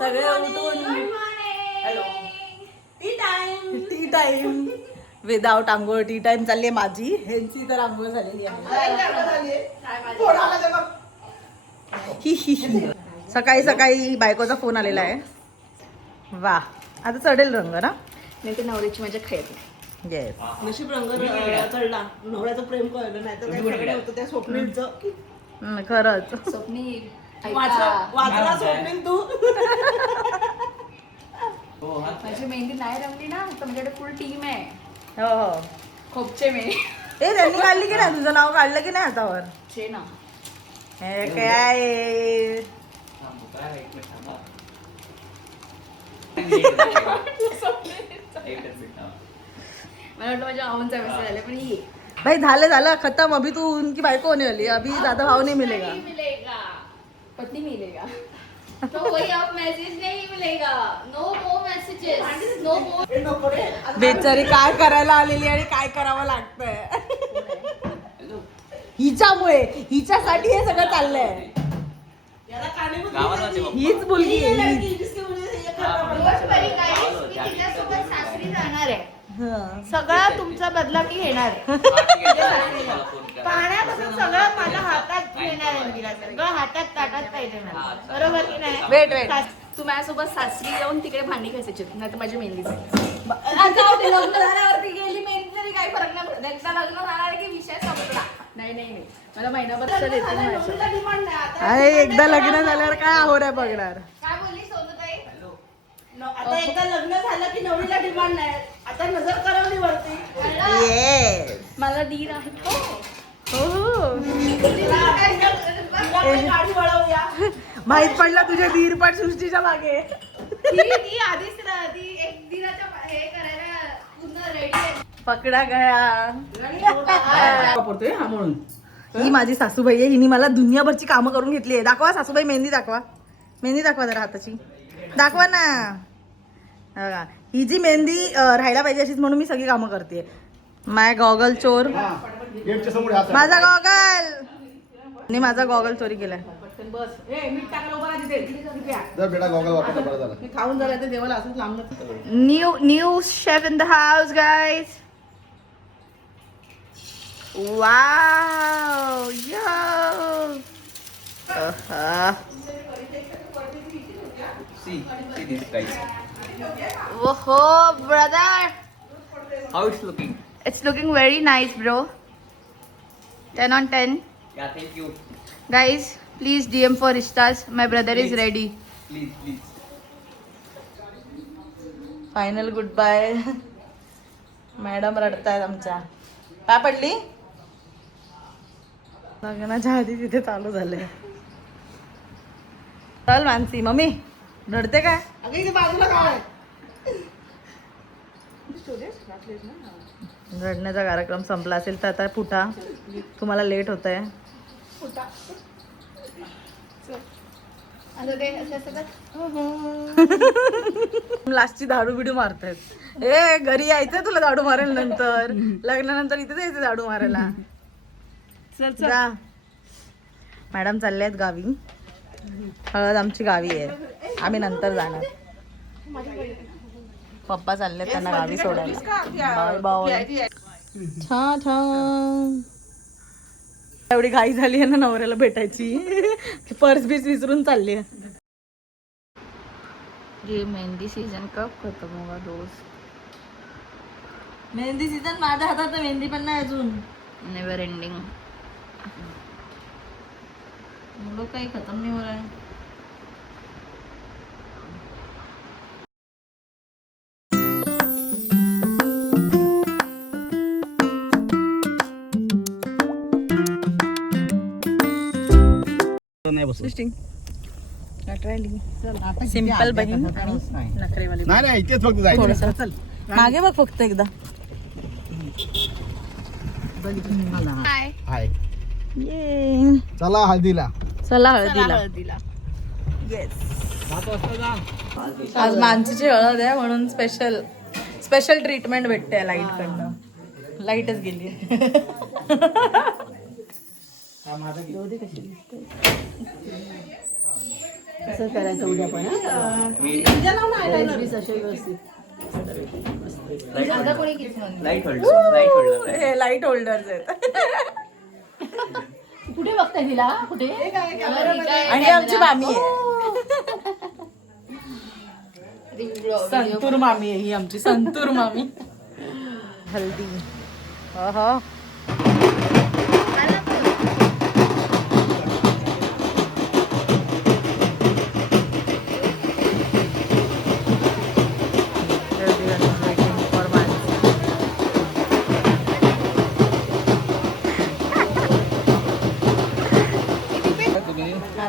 सगळे उठून hello T time without आंघोळ टी टाइम चालली आहे माझी. ह्यांची तर आंघोळ झालेली आहे. सकाळी सकाळी बायकोचा फोन आलेला आहे. वा आता चढेल रंग ना. नाही ते नवऱ्याची माझ्या खेळत नाही. येस नशीब रंग चढला. नवऱ्याचं प्रेम कळलं नाही तर काय सगळं होतं त्या स्वप्नीलचं. खरंच स्वप्नी वाचला स्वप्नील तू. माझी मेहंदी नाही रंगली ना तर माझ्याकडे फुल टीम आहे. हो हो खोपचे मे ए त्यांनी काढली की नाही तुझं नाव काढलं की नाही हातावर. छे ना हे काय मला वाटलं माझ्या भावांचा मेसेज आले पण ये भाई झालं खत्म. अभी तू उनकी बाइको होने वाली है. अभी ज्यादा भाव नहीं मिलेगा. पति मिलेगा तो वही अब मैसेज नहीं मिलेगा. No more messages. No more. बेचारी काय करायला आलेली आणि काय करावं लागतंय हिच्यामुळे. हिच्यासाठी हे सगळं चाललंय. याला कारणीभूत हीच मुलगी आहे हीच. तिच्यासोबत सासरी जाणार आहे. हं. सगळा तुमचा बदला मी घेणार. पाण्यापासून सगळं माझ्या हातात घेणार आहे. तिला सगळं हातात ताटात पाहिजे मला. बरोबर की नाही. वेट तू माझ्यासोबत सासरी येऊन तिकडे भांडी घासायची नाही तर माझी मेहंदी लग्न झाल्यावरती गेली मेहंदी तरी काही फरक नाही पडत. एकदा लग्न झालं की विषय संपला. नाही मला महिनाभर तर येते माझं. डिमांड नाही आता. अरे एकदा लग्न झाल्यावर काय ahoऱ्या बघणार. काय बोलली सोनूताई. आता एकदा लग्न झालं की नवरीला डिमांड नाही. आता नजर करवली वरती. येस मला दीर आहे हो तिला काही गाडी वळवूया. माहित पडलं तुझ्या धीरपाट सृष्टीच्या मागे. ती आधीच ती एक दिनाच्या हे करायला पूर्ण रेडी आहे. पकडा गया. वापरतोय हा म्हणून. ही माझी सासूबाई आहे. हिने मला दुनियाभरची कामं करून घेतली आहे. दाखवा सासूबाई मेहंदी दाखवा. मेहंदी दाखवा जरा हाताची. दाखवा ना. बघा ही जी मेहंदी राहायला पाहिजे अशीच म्हणून मी सगळी कामं करते. माय गॉगल चोर. माझा गॉगल. ने माझा गॉगल चोरी केलाय. बस ए मीठ टाकायला उभा राहा तिथे. जर बेटा गॉगल वापरता बरं झालं. मी खाऊन झालं ते देवाला असंच लांब. New chef in the house guys. Wow yo. See this guys. ओहो brother. How it's looking? It's looking very nice, bro. 10 on 10. Yeah, thank you. Guys, please DM for Ristas. My brother is Please. ready. Please. Final good bye. Madam रडतायत आमच्या. काय पडली. लग्नाच्या आधी तिथे चालू झालंय. चल मानसी. मम्मी रडते काय. अगं इथे बाजूला काय रडण्याचा कार्यक्रम संपला असेल तर आता फुटा. तुम्हाला लेट होत आहे. लास्टची दारू बिडू मारतायत. ए घरी यायचंय तुला दारू मारेल नंतर. लग्नानंतर इथेच यायचं दारू मारायला. जा. मॅडम चालले आहेत गावी. हळद आमची गावी आहे. आम्ही नंतर जाणार. पप्पा चालले त्यांना गावी सोडायला. Bye bye. छान छान. एवढी घाई झाली आहे ना नवऱ्याला भेटायची. पर्स बीस विसरून चालली आहे. ये मेहंदी सीजन कब खत्म होगा दोस्त. मेहंदी सीजन माझ्या हातात मेहंदी पण नाही अजून. Never ending. लोग काही खत्म नाही हो रहा है. सिंपल बहीण आणि नखरेवाली. नाही इथेच फक्त जायचं. थोडंसं चल मागे बघ फक्त एकदा. हाय ये चला हळदीला. चला हळदीला. येस आज मानसीची हळद आहे म्हणून स्पेशल ट्रीटमेंट भेटते लाईट कडनं. लाईटच गेली. असं करायचं उद्या पण मी तुझ्या नाव नाही eyeliner. असे व्यवस्थित अर्धा कोणी किस लाईट होल्डर हे लाईट होल्डर्स आहेत. कुठे बघताय तिला कुठे आणि आमची मामी आहे. संतूर मामी आहे ही आमची संतूर मामी. हल्दी हो. हा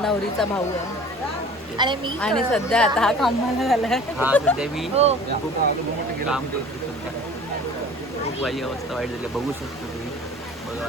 नवरीचा भाऊ आहे आणि मी आणि सध्या आता हा कामाला झालाय. हा सध्या मी खूप काम करतो सध्या. खूप माझी अवस्था वाईट झाली बघू शकतो तुम्ही. बघा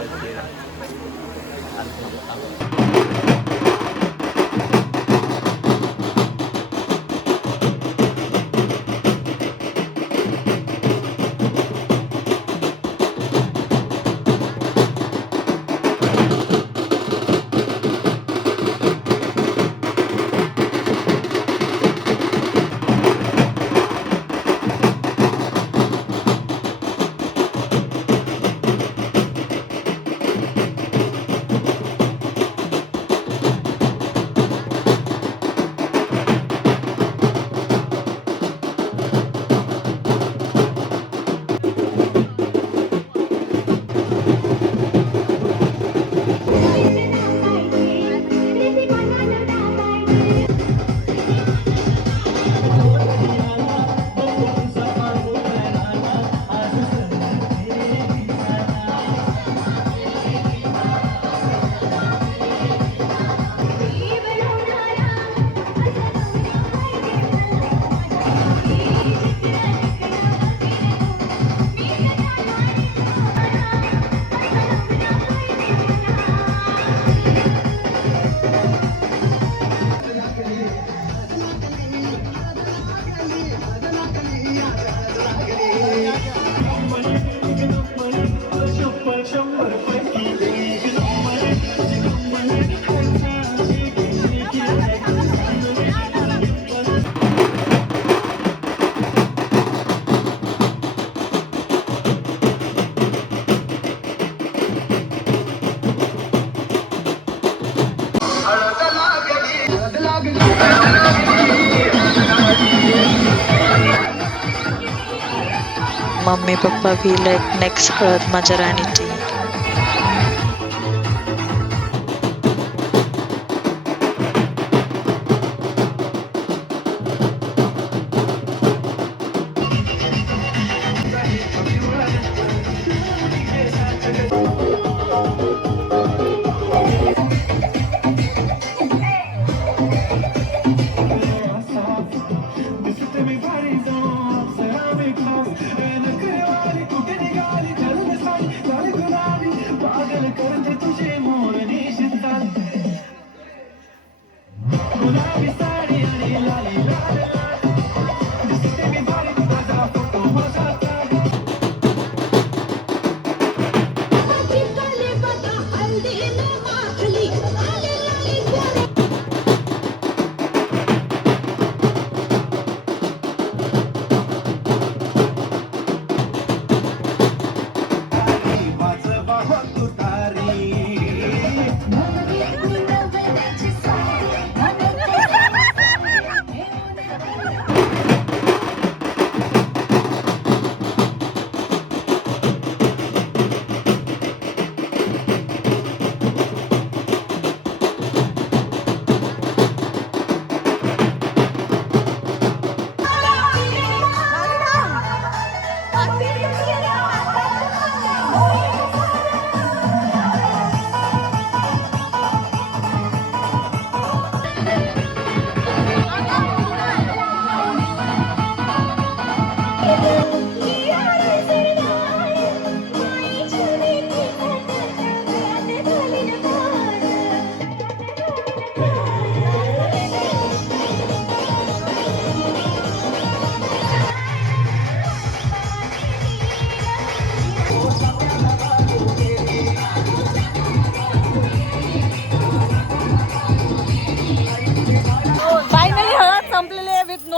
मम्मी पप्पा भी लाइक नेक्स्ट हळद माझ्या राणीची.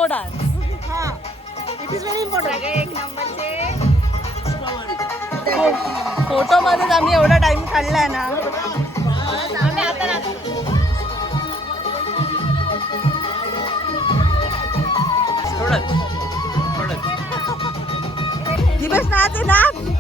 Slow dance. हा इट इज व्हेरी इम्पॉर्टंट. एक नंबरचे फोटो मध्येच आम्ही एवढा टाइम काढलाय ना. आम्ही आता थोडंच थोडंच दिवस नाच आहे नाच.